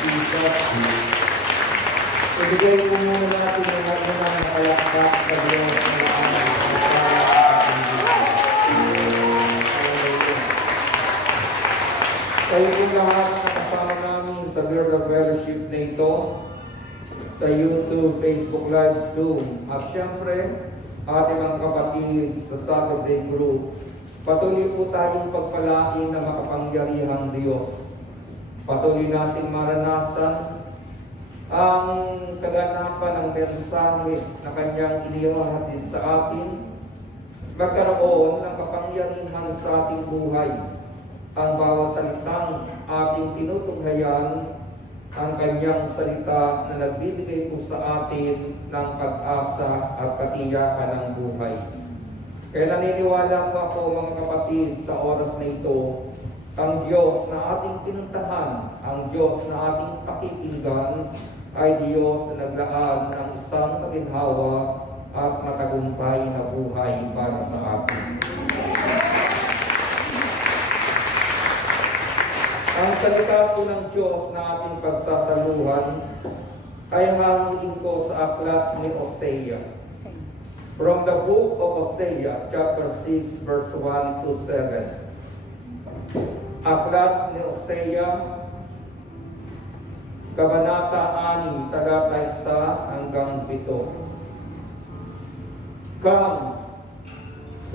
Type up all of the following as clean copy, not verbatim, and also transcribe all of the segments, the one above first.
Jesus. Ibigay po muna natin ang atinang nakayakap sa Diyos ng aming kayo po lahat na kasama namin sa Word of Fellowship na ito, sa YouTube, Facebook Live, Zoom, at syempre, ating mga kapatid sa Saturday Group. Patuloy po tayong pagpalain na makapangyarihang Diyos. Patuloy natin maranasan ang kaganapan ng mensahe na Kanyang inihahatid sa atin, magkaroon ng kapangyarihan sa ating buhay. Ang bawat salitang ating tinutunghayan, ang Kanyang salita na nagbibigay po sa atin ng pag-asa at katiyakan ng buhay. Kaya naniniwala po ako mga kapatid sa oras na ito, ang Diyos na ating pinuntahan, ang Diyos na ating pakikinggan, ay Diyos na naglaan ng isang maginhawa at matagumpay na buhay para sa atin. Ang salita po ng Diyos na ating pagsasaluhan ay hangin ko sa aklat ni Hosea. From the book of Hosea, chapter 6, verse 1 to 7. Aklat ni Hosea, Kabanata 6, talata 1 hanggang 7. Come,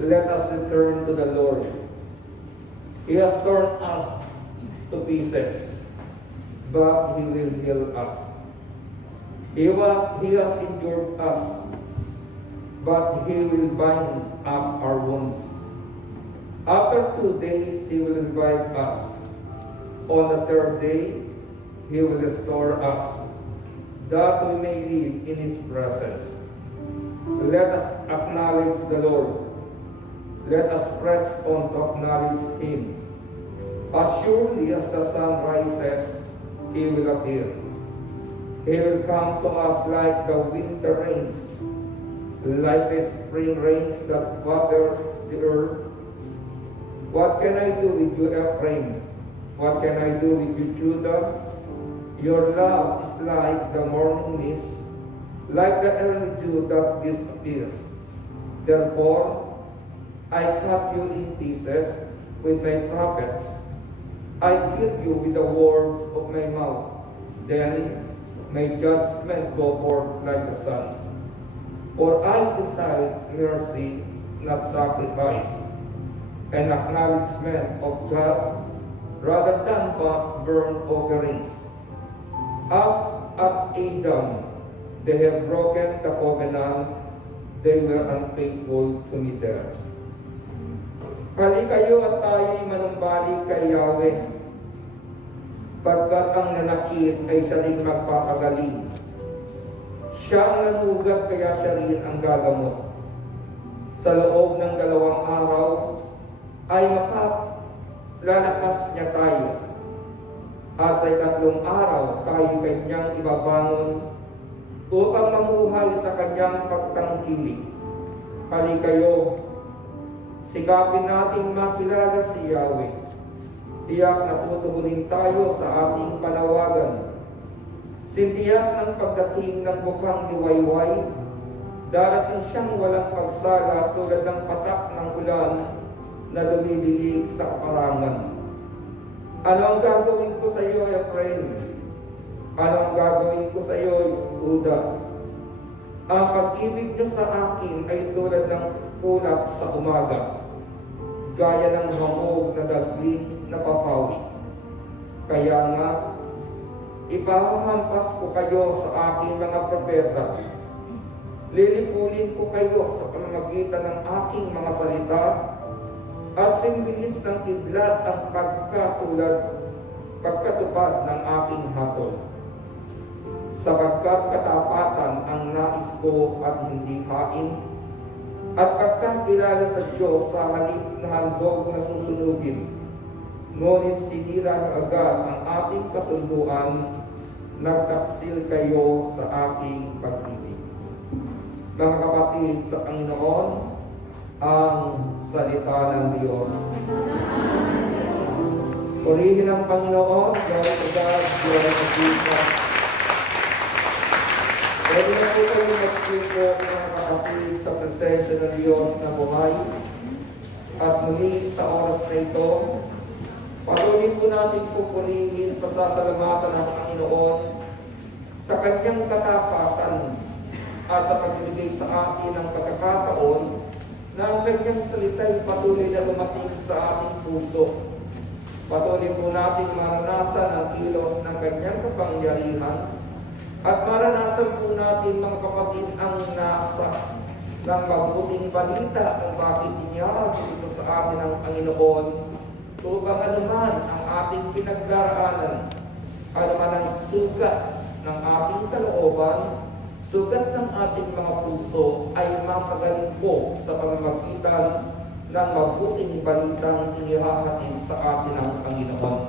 let us return to the Lord. He has torn us to pieces, but He will heal us. He has endured us, but He will bind up our wounds. After 2 days, He will revive us. On the 3rd day, He will restore us, that we may live in His presence. Let us acknowledge the Lord. Let us press on to acknowledge Him. As surely as the sun rises, He will appear. He will come to us like the winter rains, like the spring rains that water the earth. What can I do with you, Ephraim? What can I do with you, Judah? Your love is like the morning mist, like the early dew that disappears. Therefore, I cut you in pieces with my trumpets. I kill you with the words of my mouth. Then my judgment go forth like the sun. For I decide mercy, not sacrifice, and acknowledgement of God, rather than burnt offerings. As at Adam, they have broken the covenant, they were unfaithful to me there. Hali kayo at tayo'y manumbalik kay Yahweh, pagkat ang nanakit ay siya rin magpapagaling. Siya ang nanugat, kaya siya rin ang gagamot. Sa loob ng 2 araw, ay lalakas niya tayo. At sa 3 araw, tayo kanyang ibabangon upang mamuhay sa kanyang pagtangkilik. Hali kayo, sikapin nating makilala si Yahweh. Tiyak na tutugunin tayo sa ating panawagan. Sintiyak ng pagdating ng bukang liwayway, darating siyang walang pagsala tulad ng patak ng ulan na dumidilig sa kaparangan. Ano ang gagawin ko sa iyo, Ephraim? Ano ang gagawin ko sa iyo, Judah? Ang pag-ibig niyo sa akin ay tulad ng ulap sa umaga, gaya ng hamog na daglig na papawi. Kaya nga, ipahahampas ko kayo sa aking mga propeta. Lilipulin ko kayo sa pamamagitan ng aking mga salita, at simbilis ng kidlat ang pagkatupad ng aking hatol. Sapagkat katapatan ang nais ko at hindi hain, at pagkakilala sa Diyos sa halip na handog na susunugin. Ngunit sinira na agad ang ating kasunduan, nagtaksil kayo sa aking pag-ibig. Mga kapatid sa Panginoon, ang salita ng Diyos. Purihin ang Panginoon, glory to God, glory to Jesus. Pwede na po kayo magsipo mga kapatid sa presensya ng Diyos na buhay. At muli sa oras na ito, patuloy po natin pupurihin, pasasalamatan ng Panginoon sa kanyang katapatan at sa pagbibigay sa atin ng pagkakataon na ang kanyang salita'y patuloy na lumating sa ating puso. Patuloy po natin maranasan ang kilos ng kanyang kapangyarihan at maranasan po natin mga kapatid ang nasa ng mabuting balita kung bakit inyarap ito sa atin ang Panginoon upang anuman ang ating pinagdaraanan, anuman ang sugat ng ating kalooban, sugat ng ating mga puso ay mapagaling po sa pamamagitan ng mabuting balitang inihahatid sa atin ng Panginoon.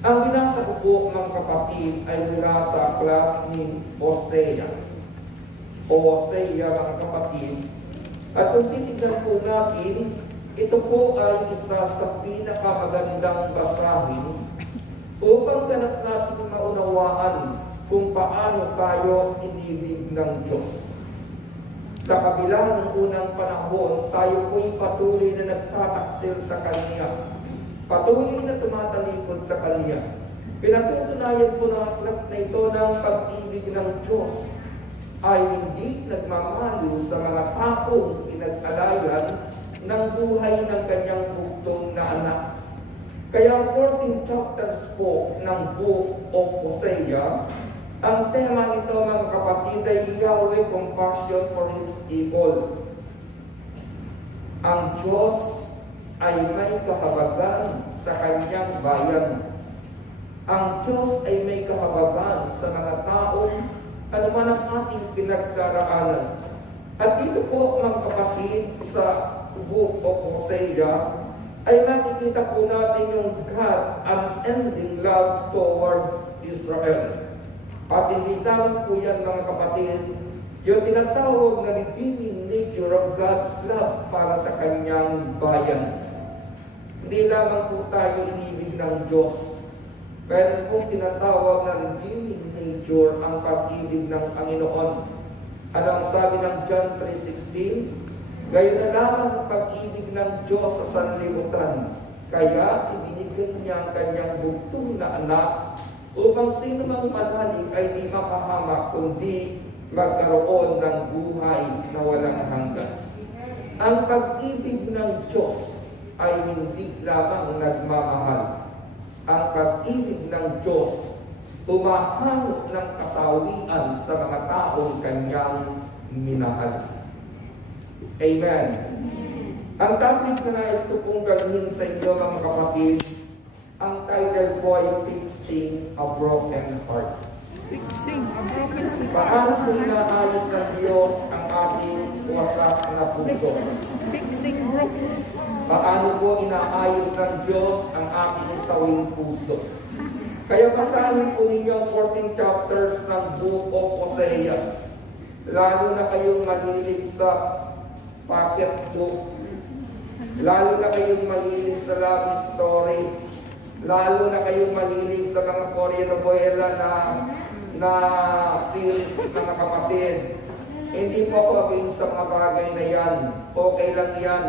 Ang binasa ko po mga kapatid ay mula sa aklat ni Hosea mga kapatid. At kung titignan po natin, ito po ay isa sa pinakamagandang basahin upang ganap natin maunawaan kung paano tayo inibig ng Diyos. Sa kabila ng unang panahon, tayo po'y patuloy na nagtataksil sa Kanya. Patuloy na tumatalikod sa Kanya. Pinatutunayan po ng aklat na ito ng pag-ibig ng Diyos ay hindi nagmamaliw sa mga taong pinag-alayan ng buhay ng Kanyang bugtong na anak. Kaya ang 14 chapters po ng Book of Hosea, ang tema nito mga kapatid ay Yahweh compassion for His people. Ang Diyos ay may kahabagan sa Kanyang bayan. Ang Diyos ay may kahabagan sa mga taong anuman ang ating pinagdaraanan. At dito po mga kapatid sa Book of Hosea ay makikita po natin yung God unending love toward Israel. At hindi tawag po yan mga kapatid, yung tinatawag na redeeming nature of God's love para sa Kanyang bayan. Hindi lamang po tayo inibig ng Diyos, pero kung tinatawag na redeeming nature ang pag-ibig ng Panginoon. Ano ang sabi ng John 3:16? Gayon na lamang ang pag-ibig ng Diyos sa sanlibutan. Kaya ibinigay niya ang Kanyang bugtong na anak upang sino mang manalig ay di makahamak kundi magkaroon ng buhay na walang hanggan. Ang pag-ibig ng Diyos ay hindi lamang nagmamahal. Ang pag-ibig ng Diyos tumahang ng kasawian sa mga taong Kanyang minahal. Amen. Ang topic na nais ko pong gawin sa inyo mga kapatid, ang title po ay Fixing a Broken Heart. Fixing a broken heart. Paano po inaayos ng Diyos ang ating wasak na puso? Fixing broken. Paano po inaayos ng Diyos ang ating sawing puso? Kaya basahin po ninyo ang 14 chapters ng Book of Hosea. Lalo na kayong mahilig sa pocket book. Lalo na kayong mahilig sa love story. Lalo na kayong mahilig sa mga Korean novela na series mga kapatid. Hindi po ako against sa mga bagay na yan. Okay lang yan.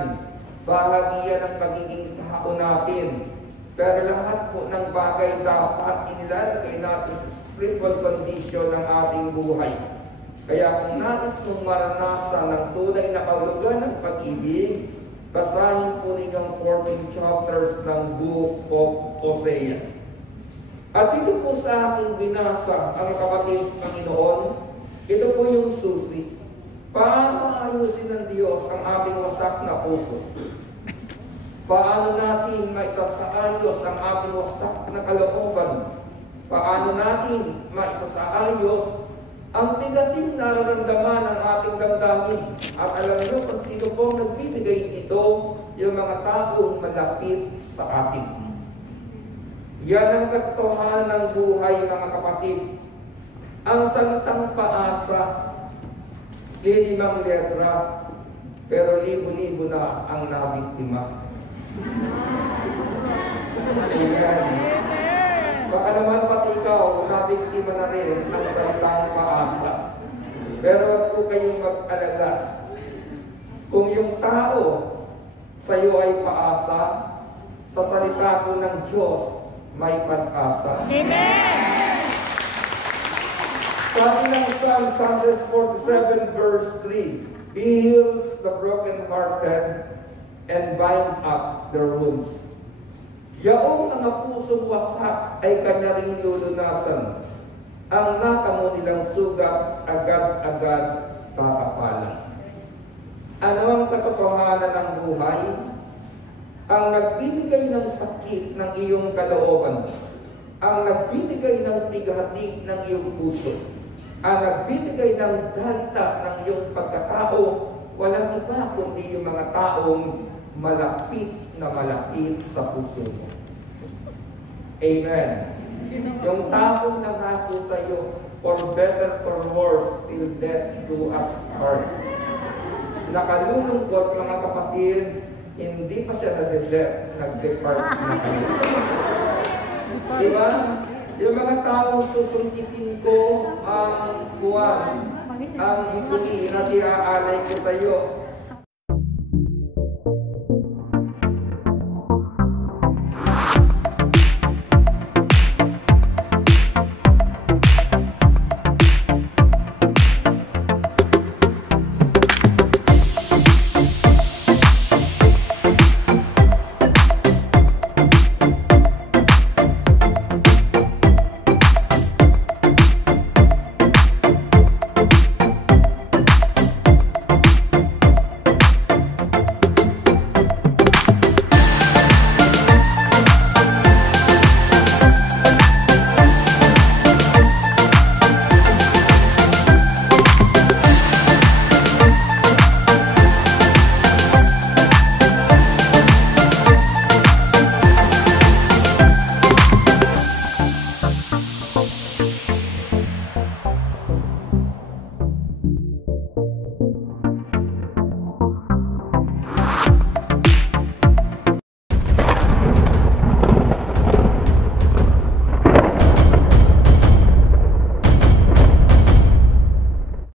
Bahagi yan ang pagiging tao natin. Pero lahat po ng bagay dapat inilalagay natin sa spiritual condition ng ating buhay. Kaya kung nais mong maranasan ng tunay na kahulugan ng pag-ibig, basahin po ninyong 14 chapters ng Book of Hosea. At ito po sa aking binasa, ang kapatid sa Panginoon, ito po yung susi. Paano ayusin ng Diyos ang ating wasak na puso? Paano natin maisasaayos ang ating wasak na kalooban? Paano natin maisasaayos ang bigating nararamdaman ng ating damdamin? At alam niyo kung sino po nagbibigay ito, yung mga taong malapit sa atin. Yan ang katotohanan ng buhay mga kapatid. Ang salitang paasa, 5 letra, pero libo-libo na ang nabiktima. Amen. Baka naman pati ikaw, nabiktima na rin ng salitang paasa. Pero huwag po kayong mag-alala. Kung yung tao sa iyo ay paasa, sa salita po ng Diyos, may pag-asa. Amen. Sabi ng Psalm 147 verse 3, He heals the brokenhearted and bind up their wounds. Yaong mga pusong wasak ay kanya ring lulunasan. Ang natamo nilang sugat, agad-agad tatapalan. Ano ang katotohanan ng buhay? Ang nagbibigay ng sakit ng iyong kalooban, ang nagbibigay ng bighati ng iyong puso, ang nagbibigay ng dalta ng iyong pagkatao, walang iba kundi yung mga taong malapit na malapit sa puso mo. Amen. Yung taong nangako sa iyo, for better, for worse, till death do us part. Nakalulungkot mga kapatid, hindi pa siya na-death, nag-depart na kayo. Diba? Yung mga taong susungkitin ko ang buwan, ang bituin na iaalay ko sa iyo,